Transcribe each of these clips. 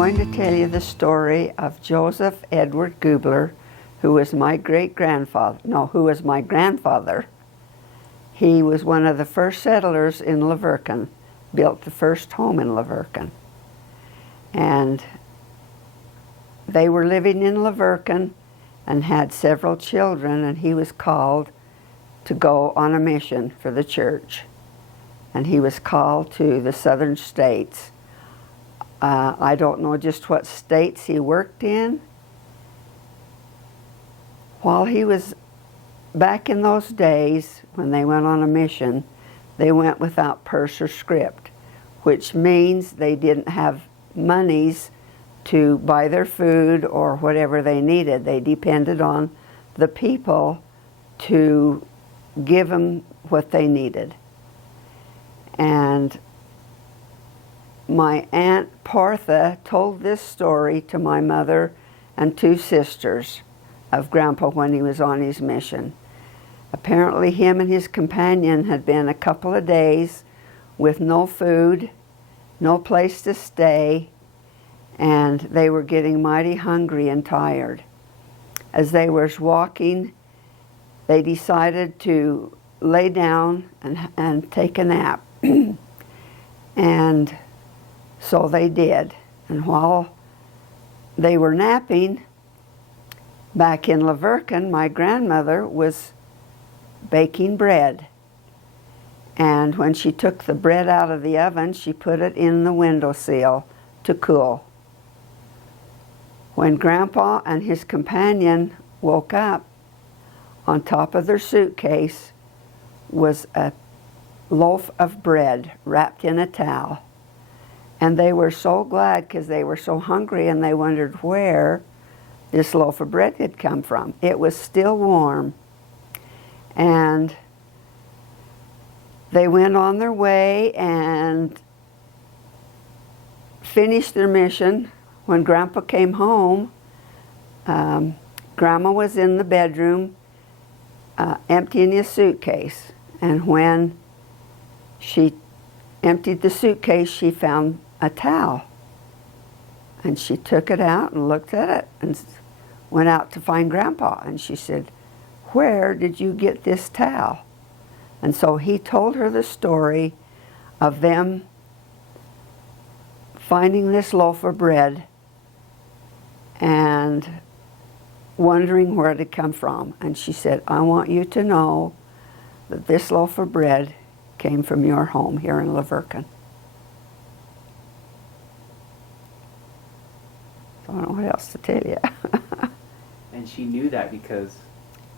going to tell you the story of Joseph Edward Gubler, who was my grandfather. He was one of the first settlers in Lavercan, built the first home in Lavercan. And they were living in Lavercan and had several children, and he was called to go on a mission for the church. And he was called to the southern states. I don't know just what states he worked in. While he was back in those days, when they went on a mission, they went without purse or script, which means they didn't have monies to buy their food or whatever they needed. They depended on the people to give them what they needed. And my Aunt Partha told this story to my mother and two sisters of Grandpa when he was on his mission. Apparently him and his companion had been a couple of days with no food, no place to stay, and they were getting mighty hungry and tired. As they were walking, they decided to lay down and take a nap. And so they did. And while they were napping, back in Lavercan, my grandmother was baking bread. And when she took the bread out of the oven, she put it in the windowsill to cool. When Grandpa and his companion woke up, on top of their suitcase was a loaf of bread wrapped in a towel. And they were so glad because they were so hungry, and they wondered where this loaf of bread had come from. It was still warm. And they went on their way and finished their mission. When Grandpa came home, Grandma was in the bedroom emptying his suitcase. And when she emptied the suitcase, she found a towel. And she took it out and looked at it and went out to find Grandpa. And she said, "Where did you get this towel?" And so he told her the story of them finding this loaf of bread and wondering where it had come from. And she said, "I want you to know that this loaf of bread came from your home here in Lavercan." So I don't know what else to tell you. And she knew that because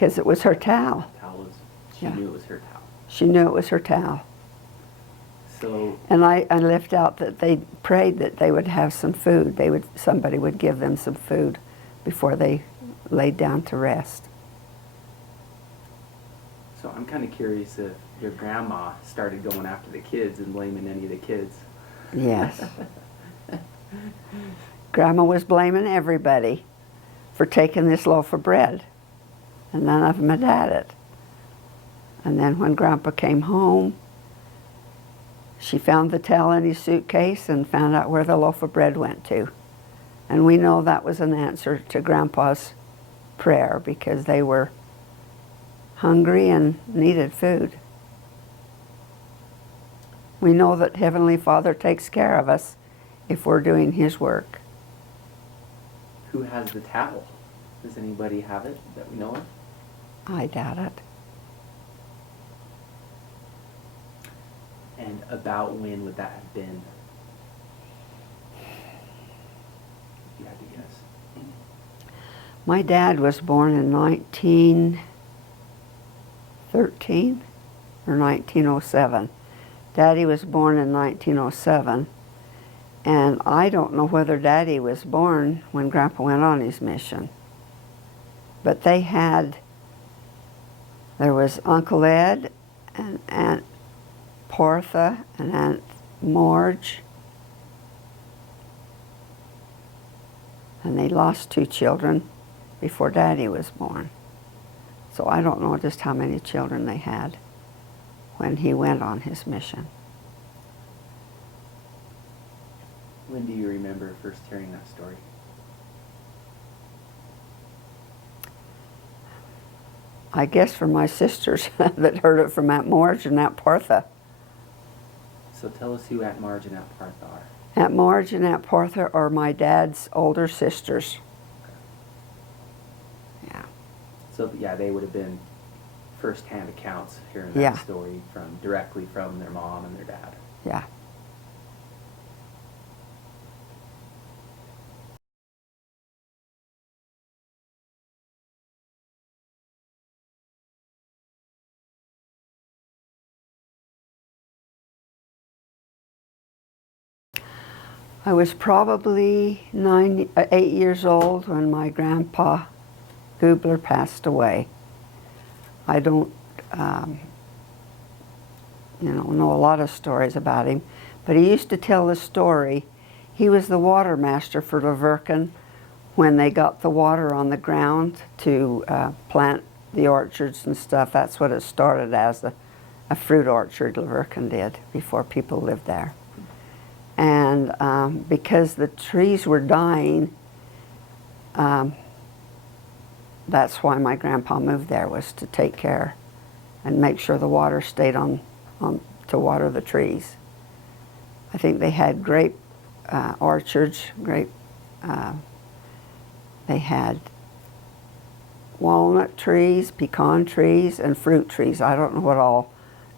it was her towel. She knew it was her towel. She knew it was her towel. So. And I left out that they prayed that they would have some food. Somebody would give them some food before they laid down to rest. So I'm kind of curious if your grandma started going after the kids and blaming any of the kids. Yes. Grandma was blaming everybody for taking this loaf of bread, and none of them had had it. And then when Grandpa came home, she found the towel in his suitcase and found out where the loaf of bread went to. And we know that was an answer to Grandpa's prayer, because they were hungry and needed food. We know that Heavenly Father takes care of us if we're doing His work. Who has the towel? Does anybody have it that we know of? I doubt it. And about when would that have been? If you had to guess. My dad was born in 1913 or 1907. Daddy was born in 1907. And I don't know whether Daddy was born when Grandpa went on his mission. But there was Uncle Ed and Aunt Partha and Aunt Marge. And they lost 2 children before Daddy was born. So I don't know just how many children they had when he went on his mission. When do you remember first hearing that story? I guess from my sisters that heard it from Aunt Marge and Aunt Partha. So tell us who Aunt Marge and Aunt Partha are. Aunt Marge and Aunt Partha are my dad's older sisters. Yeah. So yeah, they would have been first-hand accounts hearing Yeah. that story directly from their mom and their dad. Yeah. I was probably 8 years old when my grandpa Gubler passed away. I don't, know a lot of stories about him, but he used to tell the story. He was the water master for Lavercan when they got the water on the ground to plant the orchards and stuff. That's what it started as, a fruit orchard Lavercan did before people lived there. And because the trees were dying, that's why my grandpa moved there, was to take care and make sure the water stayed on to water the trees. I think they had grape orchards, they had walnut trees, pecan trees, and fruit trees. I don't know what all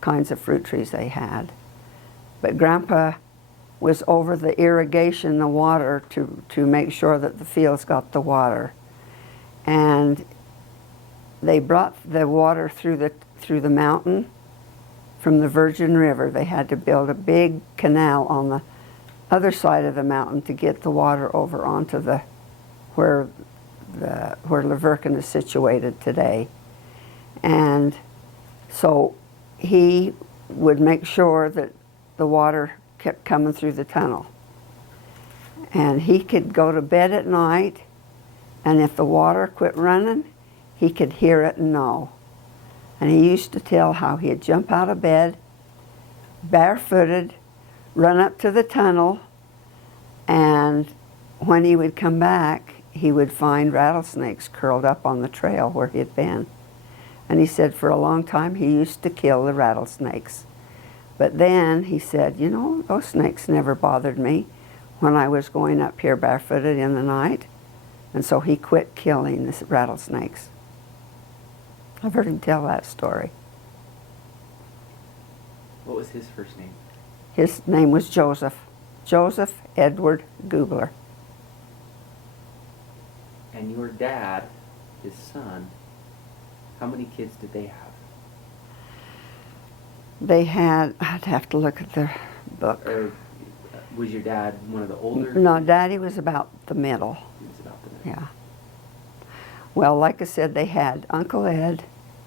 kinds of fruit trees they had. But Grandpa was over the irrigation, the water, to make sure that the fields got the water. And they brought the water through the mountain from the Virgin River. They had to build a big canal on the other side of the mountain to get the water over onto where Lavercan is situated today. And so he would make sure that the water kept coming through the tunnel. And he could go to bed at night, and if the water quit running, he could hear it and know. And he used to tell how he'd jump out of bed, barefooted, run up to the tunnel, and when he would come back, he would find rattlesnakes curled up on the trail where he had been. And he said for a long time he used to kill the rattlesnakes. But then he said, those snakes never bothered me when I was going up here barefooted in the night. And so he quit killing the rattlesnakes. I've heard him tell that story. What was his first name? His name was Joseph Edward Gubler. And your dad, his son, how many kids did they have? They had, I'd have to look at their book. Or was your dad one of the older? No, Daddy was about the middle. He was about the middle. Yeah. Well, like I said, they had Uncle Ed,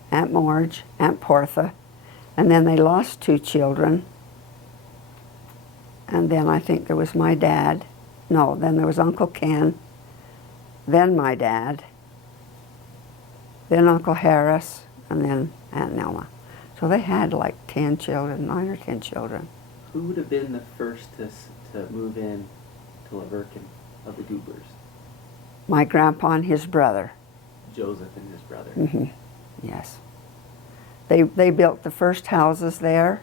Aunt Marge, Aunt Partha, and then they lost 2 children. And then I think there was my dad. No, then there was Uncle Ken, then my dad, then Uncle Harris, and then Aunt Nelma. So they had like 10 children, 9 or 10 children. Who would have been the first to move in to Lavercan of the Gublers? My grandpa and his brother. Joseph and his brother. Mm-hmm. Yes. They built the first houses there.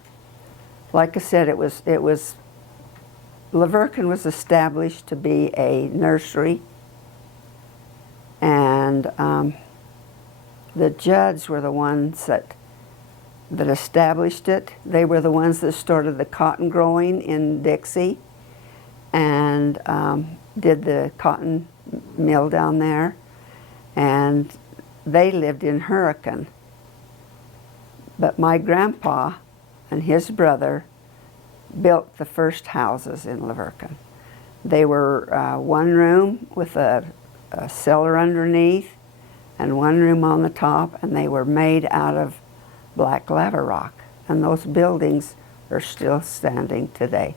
Like I said, it was Lavercan was established to be a nursery, and the Judds were the ones that established it. They were the ones that started the cotton growing in Dixie and did the cotton mill down there. And they lived in Hurricane. But my grandpa and his brother built the first houses in Lavercan. They were one room with a cellar underneath and one room on the top, and they were made out of black lava rock, and those buildings are still standing today.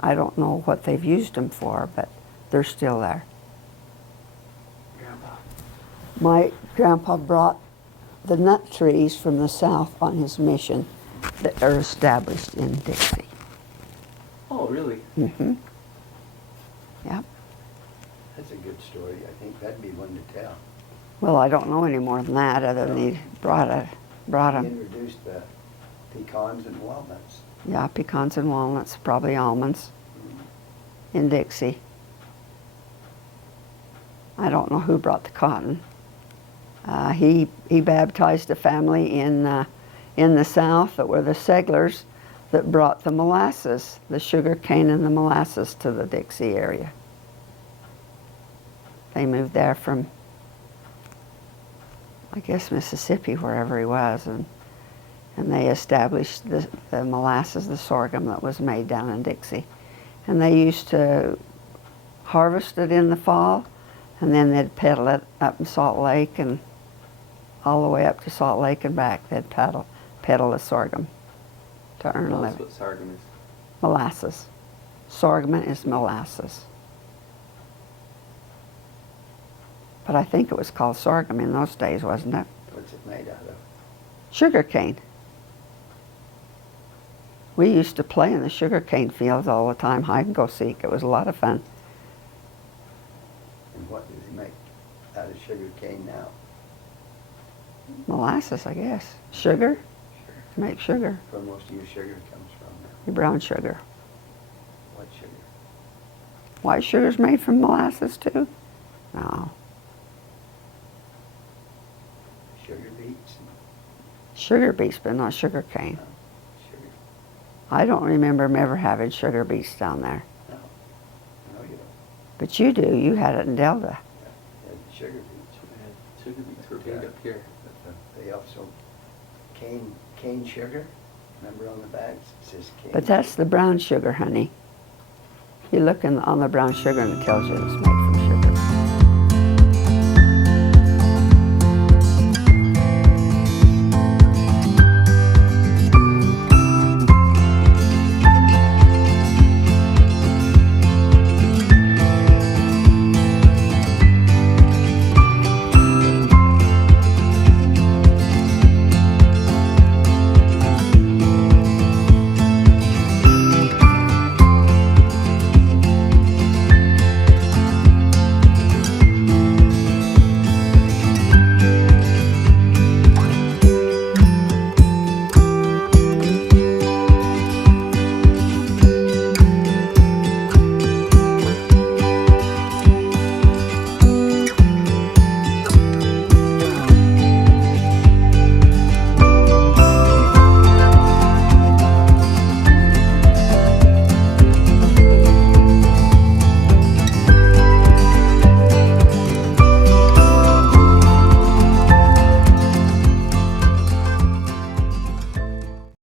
I don't know what they've used them for, but they're still there. Grandpa. My grandpa brought the nut trees from the south on his mission that are established in Dixie. Oh, Oh, really? Mm-hmm. Yep. That's a good story. I think that'd be one to tell. Well, I don't know any more than that, other than he brought He them. introduced the pecans and walnuts. Yeah, pecans and walnuts, probably almonds in Dixie. I don't know who brought the cotton. He baptized a family in the South that were the Seglers that brought the molasses, the sugar cane and the molasses to the Dixie area. They moved there from, I guess, Mississippi, wherever he was, and they established the molasses, the sorghum that was made down in Dixie. And they used to harvest it in the fall, and then they'd peddle it up in Salt Lake and all the way up to Salt Lake and back. They'd peddle the sorghum to earn a Tell us living. what sorghum is. Molasses. Sorghum is molasses. But I think it was called sorghum in those days, wasn't it? What's it made out of? Sugar cane. We used to play in the sugar cane fields all the time, hide and go seek. It was a lot of fun. And what does he make out of sugar cane now? Molasses, I guess. Sugar? Sure. Make sugar. Where most of your sugar comes from now. Your brown sugar. What sugar? White sugar's made from molasses too? No. Sugar beets and Sugar beets, but not sugar cane. sugar. I don't remember them ever having sugar beets down there. No. No, you don't. But you do. You had it in Delta. Yeah, the sugar beets. Sugar beets were big up here. But they also cane sugar. Remember on the bags it says cane. But that's the brown sugar, honey. You look on the brown sugar and it tells you it's made